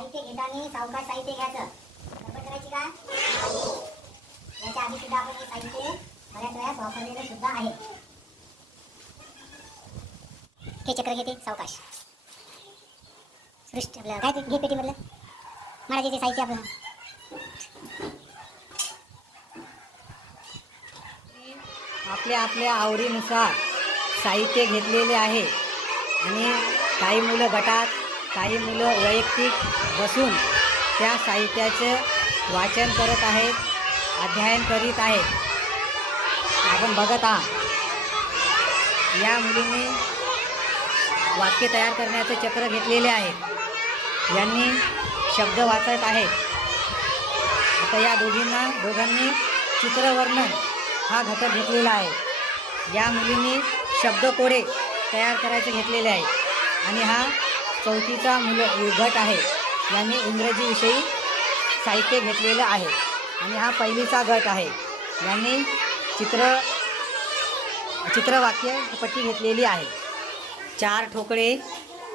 साहित्य घेताना सावकाश साहित्य घ्यायचं. गडबड करायची का? याच्या आधी सुद्धा आपण हे साहित्य बऱ्याच वेळा वापरलेलं सुद्धा आहे. हे चक्र घेते सावकाश. सृष्ट आपलं काय ते घे पेटीमधलं महाराजाचे साहित्य आपलं. आपल्या आपल्या आवडीनुसार साहित्य घेतलेले आहे आणि काही मुलं गटात, काही मुलं वैयक्तिक बसून त्या साहित्याचे वाचन करत आहेत, अध्ययन करीत आहेत. आपण बघत आहात या मुलींनी वाक्य तयार करण्याचे चक्र घेतलेले आहे. यांनी शब्द वाचत आहेत. आता या दोघांनी चित्रवर्णन हा घटक घेतलेला आहे. या मुलींनी शब्दकोडे तयार करायचे घेतलेले आहे आणि हा चौथीचा गट आहे. यांनी इंग्रजीविषयी साहित्य घेतलेलं आहे आणि हा पहिलीचा गट आहे. यांनी चित्रवाक्य पट्टी घेतलेली आहे. 4 ठोकळे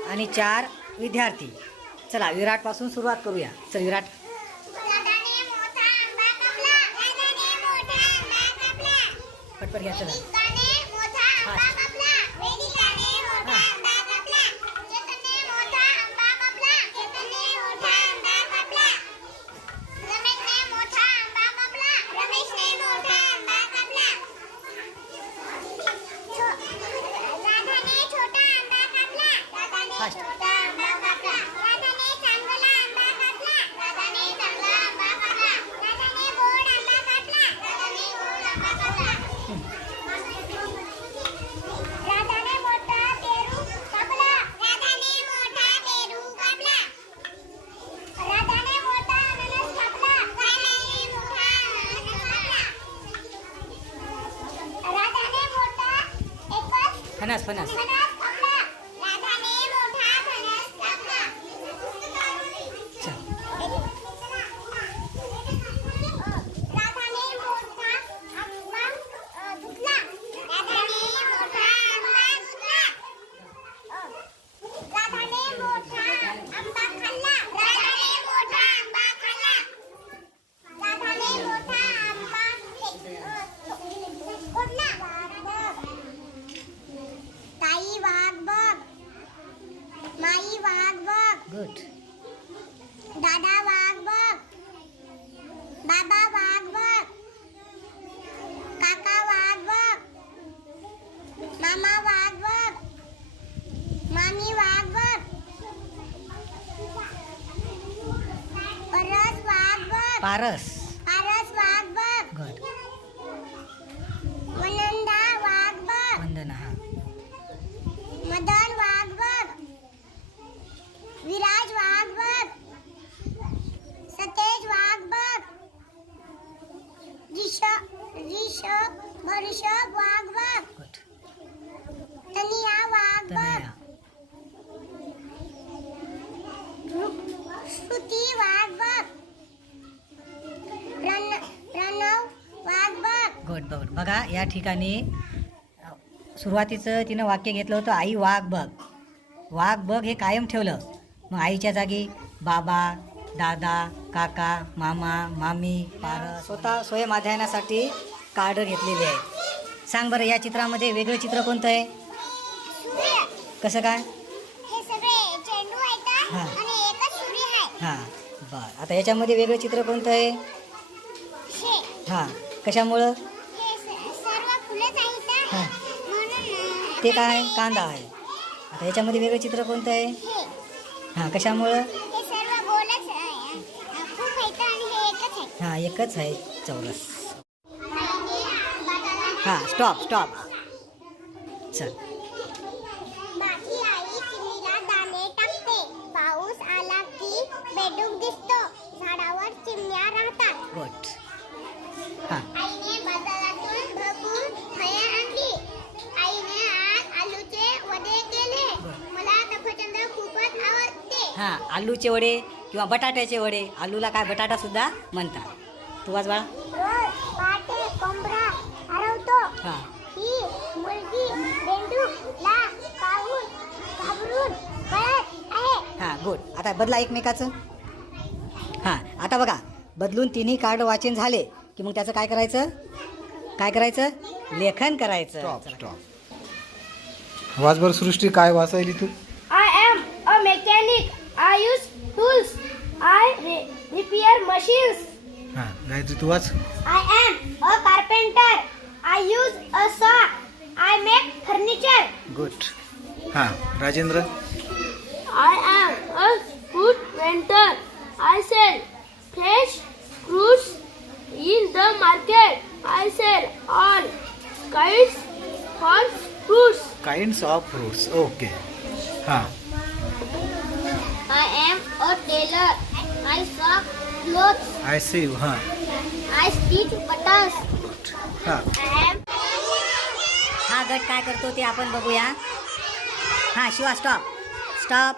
आणि 4 विद्यार्थी. चला विराटपासून सुरुवात करूया. चल विराट. पटपट घ्या. चला फणस. गुड. दादा वाघ बघ. बाबा वाघ बघ. काका वाघ बघ. मामा वाघ बघ. मामी वाघ बघ. परस वाघ बघ. पारस वाघ बघ. गुड. वनंदा वाघ बघ. वंदना. मदन वाघ बघ. विराज वाघ बघ. सतेज वाघ बघ. ऋषभ वाघ बघ. गुड. तनिया वाघ बघ. तनया. श्रुती वाघ बघ. प्रणव वाघ बघ. गुड. बघ बघा या ठिकाणी सुरुवातीचं तिनं वाक्य घेतलं होतं आई वाघ बघ. वाघ बघ हे कायम ठेवलं. मग आईच्या जागी बाबा, दादा, काका, मामा, मामी, पारस. स्वतः स्वयं अध्ययनासाठी कार्ड घेतलेले आहे. सांग बरं या चित्रामध्ये वेगळं चित्र कोणतं आहे? कसं काय? हे सगळे चेंडू आहेत हां. आणि एकच सूर्य आहे. हां बरं. आता याच्यामध्ये वेगळं चित्र कोणतं आहे? हां कशामुळं? हे सर्व फुलंच आहेत हां म्हणून ते काय? कांदा आहे. आता याच्यामध्ये वेगळं चित्र कोणतं आहे? हे हां कशामुळं? हे सर्व गोलच खूप आहेत आणि हे एकच आहे. हां एकच आहे चौरस. हां स्टॉप. चल. माझी आई चिमणीला दाणे टाकते. पाऊस आला की बेडूक दिसतो. झाडावर चिमण्या राहतात. गुड. हां आईने बाजारातून भरपूर फळे आणली. आईने आज आलूचे वडे केले. मला सफरचंद खूपच आवडते. हां आलूचे वडे किंवा बटाट्याचे वडे. आलूला काय बटाटा सुद्धा म्हणतात. तू वाच बाळा. रोज पहाटे कोंबडा हरवतो. हां ही मुलगी बेडूकला पाहून घाबरून पळत आहे. हां गुड. आता बदला एकमेकाचं. आता बघा, बदलून तिन्ही कार्ड वाचन झाले की मग त्याचं काय करायचं? काय करायचं? लेखन करायचं. Stop stop. वाचबर सृष्टी काय वाचायली तू? I am a mechanic. I use tools. I repair machines. हां गायत्री तू वाच. I am a carpenter. I use a saw. I make furniture. Good. हां Rajendra. I am a fruit vendor. I sell fresh fruits in the market. I sell all kinds of fruits. Kinds of fruits. Okay. हां I am a tailor. I sew clothes. I see. हां I stitch buttons. हां I am हा गट काय करतो ते आपण बघूया. हां शिवा स्टॉप स्टॉप.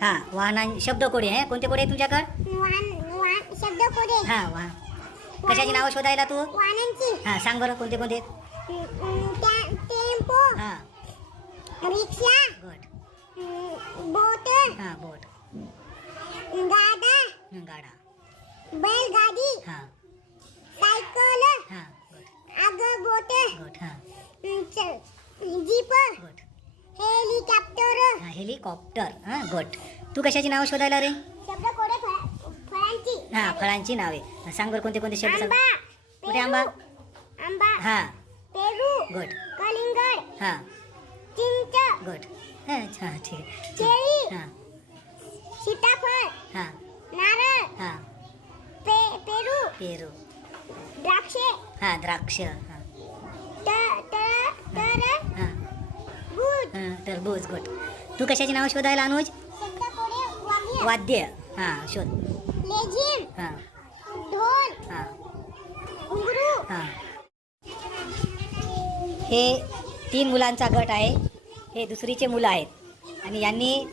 हां वाहनां शब्द कोडे आहे. कोणते कोडे आहे तुमच्याकडे? वाहन शब्द कोडे. हां वाहन. कशाची नावं शोधायला तू? वाहनांची. हां सांग बरं कोणते कोणते? टेम्पो, हां रिक्षा, गुड. बोट, हां बोट. गाडा, गाडा. बैलगाडी, हां सायकल, हां गुड आगबोट, गुड. हां जीप, गुड. हेलिकॉप्टर. हां हेलिकॉप्टर. हां गुड. तू कशाची नावं शोधायला रे? शब्द कोडे फळांची. हां फळांची नावे. सांग बरं कोणते कोणते शब्द सांग. आंबा, कुठे आंबा? आंबा, हां पेरू, गुड. कलिंगड, हां चिंच, गुड. हां छान ठीक आहे. केळी, हां सीताफळ, हां नारळ, हां पेरू, पेरू. द्राक्षे, हां द्राक्ष. हां हां गुड. टरबूज. गुड. तू कशाची नावं शोधायला अनुज? शब्द कोडे वाद्य. हां शोध. लेझिम, हां ढोल, हां घुंगरू. हां. हे 3 मुलांचा गट आहे. हे दुसरीचे मुलं आहेत आणि यांनी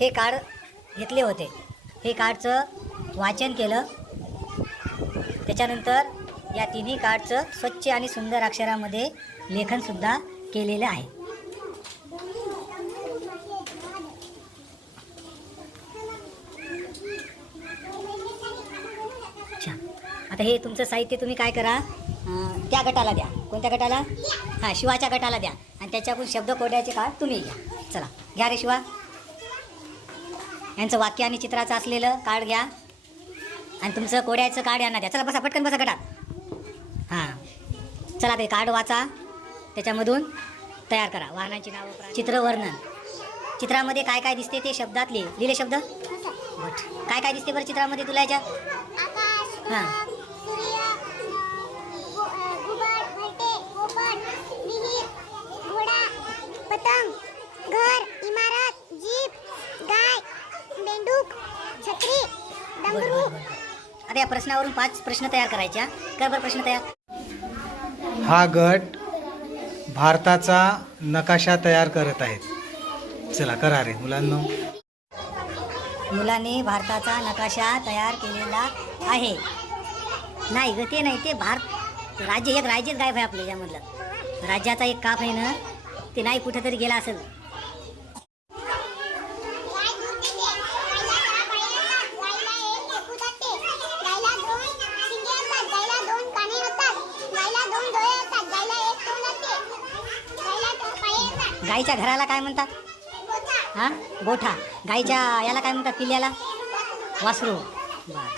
हे कार्ड घेतले होते. हे कार्डचं वाचन केलं. त्याच्यानंतर या तिन्ही कार्डचं स्वच्छ आणि सुंदर अक्षरामध्ये लेखनसुद्धा केलेलं आहे. अच्छा. आता हे तुमचं साहित्य तुम्ही काय करा, त्या गटाला द्या. कोणत्या गटाला? हां शिवाच्या गटाला द्या आणि त्याच्याकडून शब्द कोड्याचे कार्ड तुम्ही घ्या. चला घ्या रे शिवा. यांचं वाक्य आणि चित्राचं असलेलं कार्ड घ्या आणि तुमचं कोड्याचं कार्ड यांना द्या. चला बसा पटकन बसा गटात. हां चला ते कार्ड वाचा. त्याच्यामधून तयार करा वाहनांची नावं. चित्रवर्णन. चित्रामध्ये काय काय दिसते ते शब्दात लिहिले शब्द. गुड. काय काय दिसते बरं चित्रामध्ये तुला याच्या? आकाश, हां सूर्य, घुबड, घरटे, पोपट, विहीर, घोडा, पतंग, घर, इमारत, जीप, गाय, बेंडूक, छत्री, गुड डमरू. Good good. आता या प्रश्नावरून 5 प्रश्न तयार करायच्या. कर बरं प्रश्न तयार. हा गट भारताचा नकाशा तयार करत आहेत. चला करा रे मुलांनो. मुलांनी भारताचा नकाशा तयार केलेला आहे. नाही ग ते नाही, ते भारत राज्य. एक राज्यच गायब आहे आपलं यामधलं. राज्याचा एक काप आहे ना, ते नाही कुठेतरी गेला असेल. गाय दूध देते, गायला 6 पाय असतात, गायला 1 लेकरू जाते, गायला 2 शिंगे असतात, गायला 2 काने असतात, गायला 2 डोळे असतात, गायला 1 तोंड असते, गायला 2 पाय असतात. गाईच्या घराला काय म्हणतात? गोठा, हां गोठा. गाईच्या याला काय म्हणतात? पिल्ल्याला? वासरू. बरं.